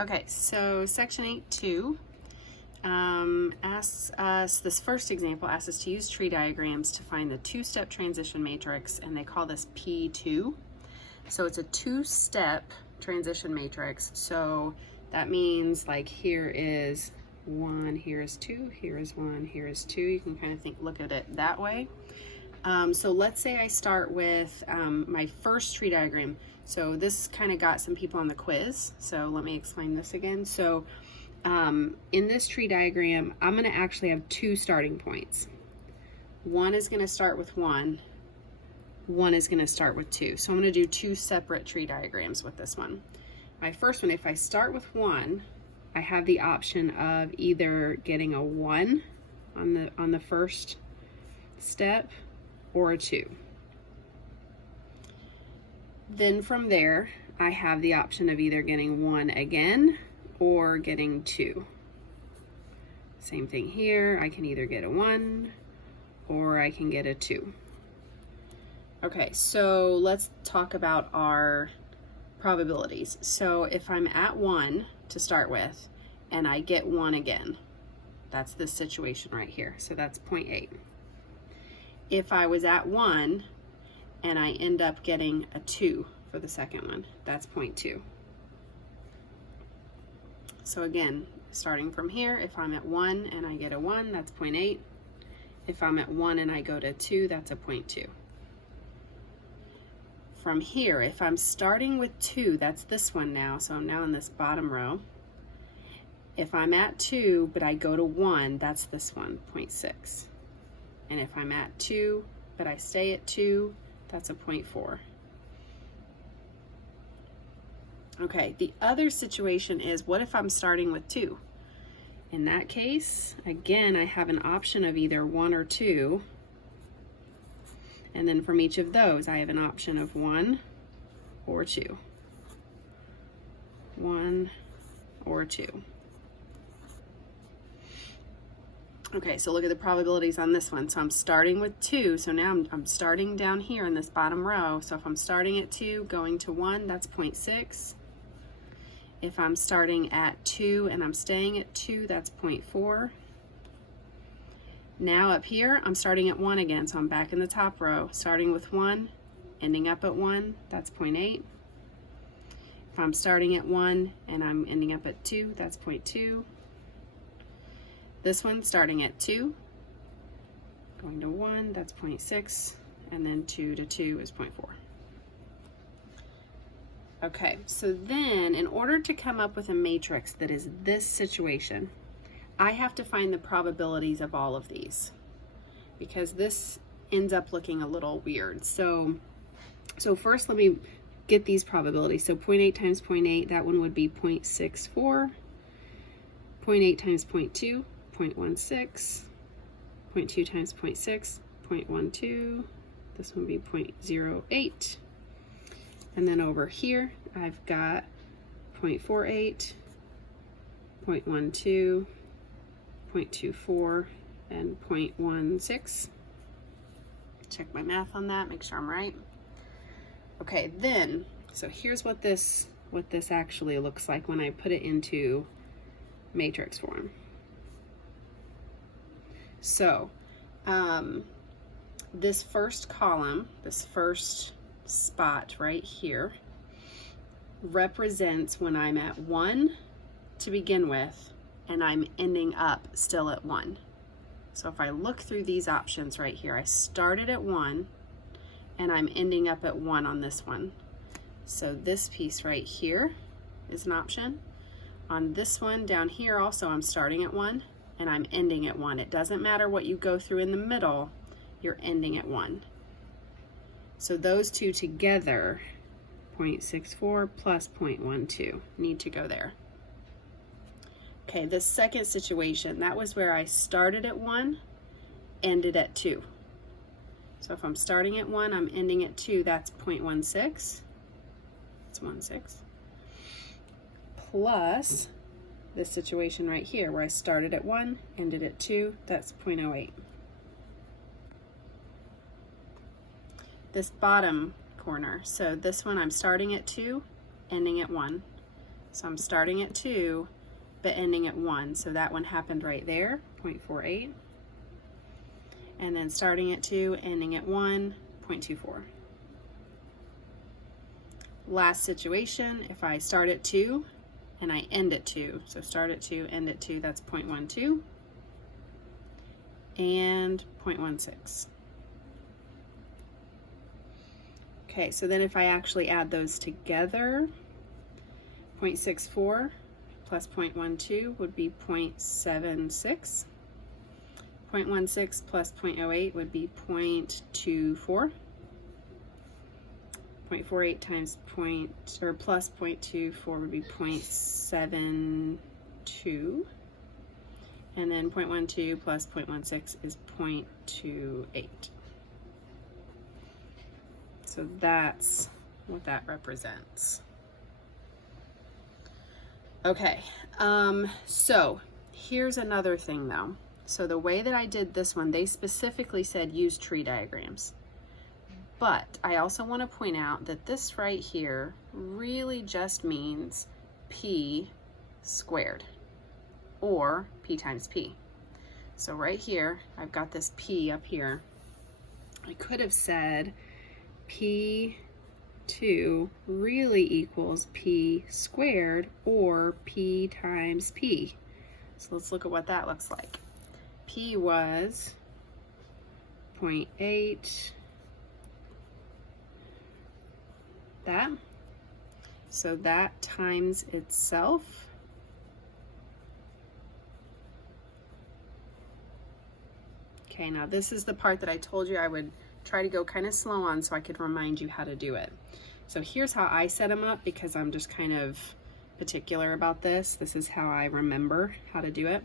Okay, so section 8.2 asks us, this first example asks us to use tree diagrams to find the two-step transition matrix, and they call this P2. So it's a two-step transition matrix. So that means like here is 1, here is 2, here is 1, here is 2. You can kind of look at it that way. So let's say I start with my first tree diagram. So this kind of got some people on the quiz. So let me explain this again. So in this tree diagram, I'm going to actually have two starting points. One is going to start with 1. One is going to start with 2. So I'm going to do two separate tree diagrams with this one. My first one, if I start with 1, I have the option of either getting a 1 on the first step or a 2. Then from there, I have the option of either getting 1 again or getting 2. Same thing here. I can either get a 1 or I can get a 2. Okay, so let's talk about our probabilities. So if I'm at 1 to start with and I get 1 again, that's this situation right here. So that's 0.8. If I was at 1 and I end up getting a 2 for the second one, that's 0.2. So again, starting from here, if I'm at 1 and I get a 1, that's 0.8. If I'm at 1 and I go to 2, that's a 0.2. From here, if I'm starting with 2, that's this one now, so I'm now in this bottom row. If I'm at 2, but I go to 1, that's this one, 0.6. And if I'm at 2, but I stay at 2, that's a 0.4. Okay, the other situation is, what if I'm starting with 2? In that case, again, I have an option of either 1 or 2. And then from each of those, I have an option of 1 or 2. 1 or 2. Okay, so look at the probabilities on this one. So I'm starting with 2, so now I'm starting down here in this bottom row. So if I'm starting at 2, going to 1, that's 0.6. If I'm starting at 2 and I'm staying at 2, that's 0.4. Now up here, I'm starting at 1 again, so I'm back in the top row. Starting with 1, ending up at 1, that's 0.8. If I'm starting at 1 and I'm ending up at 2, that's 0.2. This one, starting at 2, going to 1, that's 0.6, and then 2 to 2 is 0.4. Okay, so then in order to come up with a matrix that is this situation, I have to find the probabilities of all of these, because this ends up looking a little weird. So first let me get these probabilities. So 0.8 times 0.8, that one would be 0.64. 0.8 times 0.2, 0.16. 0.2 times 0.6, 0.12. This one would be 0.08. And then over here, I've got 0.48, 0.12, 0.24, and 0.16. Check my math on that, make sure I'm right. Okay, then, so here's what this actually looks like when I put it into matrix form. So, this first column, this first spot right here, represents when I'm at 1 to begin with, and I'm ending up still at 1. So if I look through these options right here, I started at 1, and I'm ending up at 1 on this one. So this piece right here is an option. On this one down here also, I'm starting at 1, and I'm ending at 1. It doesn't matter what you go through in the middle, you're ending at 1. So those two together, 0.64 plus 0.12, need to go there. Okay, the second situation, that was where I started at 1, ended at 2. So if I'm starting at 1, I'm ending at 2, that's 0.16. It's 1/6. Plus this situation right here, where I started at 1, ended at 2, that's 0.08. This bottom corner, so this one I'm starting at 2, ending at 1. So I'm starting at 2, but ending at 1. So that one happened right there, 0.48. And then starting at 2, ending at 1, 0.24. Last situation, if I start at 2 and I end at 2, so start at 2, end at 2, that's 0.12 and 0.16. Okay, so then if I actually add those together, 0.64 plus 0.12 would be 0.76. 0.16 plus 0.08 would be 0.24. 0.48 times plus 0.24 would be 0.72. And then 0.12 plus 0.16 is 0.28. So that's what that represents. Okay, so here's another thing though. So the way that I did this one, they specifically said use tree diagrams. But I also want to point out that this right here really just means p squared, or p times p. So right here, I've got this p up here. I could have said p2 really equals p squared, or p times p. So let's look at what that looks like. P was 0.8, that. So that times itself. Okay, now this is the part that I told you I would try to go kind of slow on so I could remind you how to do it. So here's how I set them up, because I'm just kind of particular about this. This is how I remember how to do it.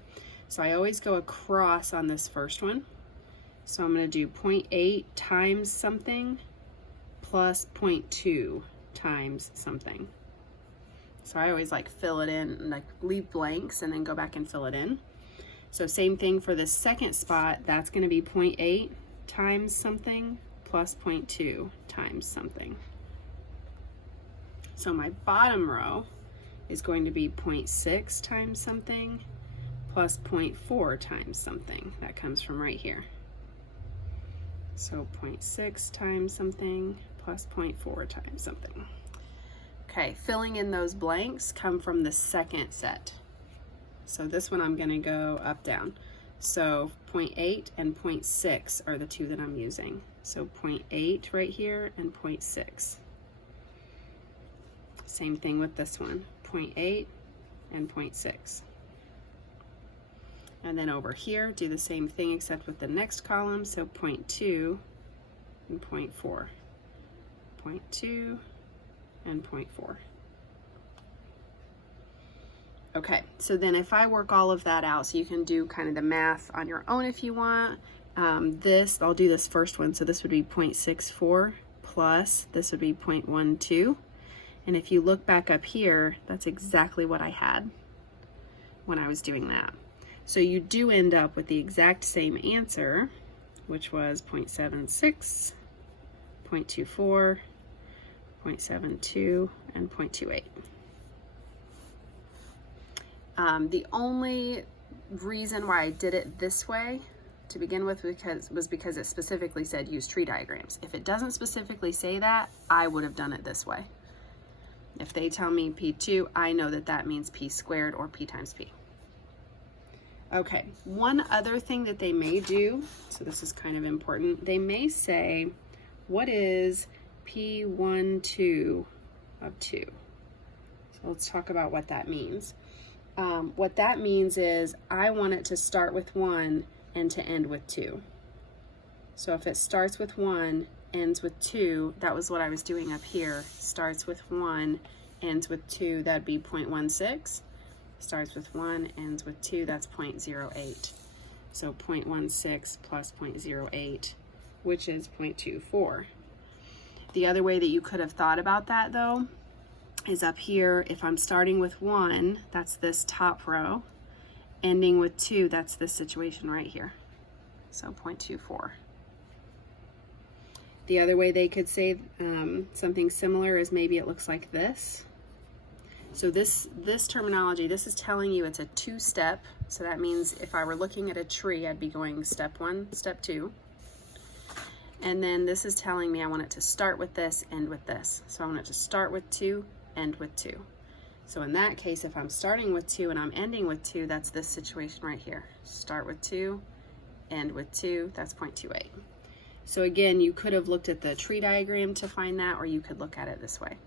So I always go across on this first one. So I'm going to do 0.8 times something plus 0.2 times something. So I always like fill it in, like leave blanks and then go back and fill it in. So same thing for the second spot, that's going to be 0.8 times something plus 0.2 times something. So my bottom row is going to be 0.6 times something plus 0.4 times something. That comes from right here. So 0.6 times something plus 0.4 times something. Okay, filling in those blanks come from the second set. So this one I'm going to go up, down. So 0.8 and 0.6 are the two that I'm using. So 0.8 right here and 0.6. Same thing with this one, 0.8 and 0.6. And then over here, do the same thing except with the next column, so 0.2 and 0.4. 0.2 and 0.4. Okay, so then if I work all of that out, so you can do kind of the math on your own if you want. I'll do this first one, so this would be 0.64 plus this would be 0.12. And if you look back up here, that's exactly what I had when I was doing that. So you do end up with the exact same answer, which was 0.76, 0.24, 0.72, and 0.28. The only reason why I did it this way to begin with was because it specifically said use tree diagrams. If it doesn't specifically say that, I would have done it this way. If they tell me P2, I know that that means P squared or P times P. Okay, one other thing that they may do, so this is kind of important, they may say, what is P12 of 2? So let's talk about what that means. What that means is I want it to start with 1 and to end with 2. So if it starts with 1, ends with 2, that was what I was doing up here. Starts with 1, ends with 2, that'd be 0.16. Starts with 1, ends with 2, that's 0.08. So 0.16 plus 0.08, which is 0.24. The other way that you could have thought about that though, is up here, if I'm starting with 1, that's this top row, ending with 2, that's this situation right here. So 0.24. The other way they could say something similar is maybe it looks like this. So this terminology, this is telling you it's a two-step. So that means if I were looking at a tree, I'd be going step 1, step 2. And then this is telling me I want it to start with this, end with this. So I want it to start with 2, end with 2. So in that case, if I'm starting with 2 and I'm ending with 2, that's this situation right here. Start with 2, end with 2, that's 0.28. So again, you could have looked at the tree diagram to find that, or you could look at it this way.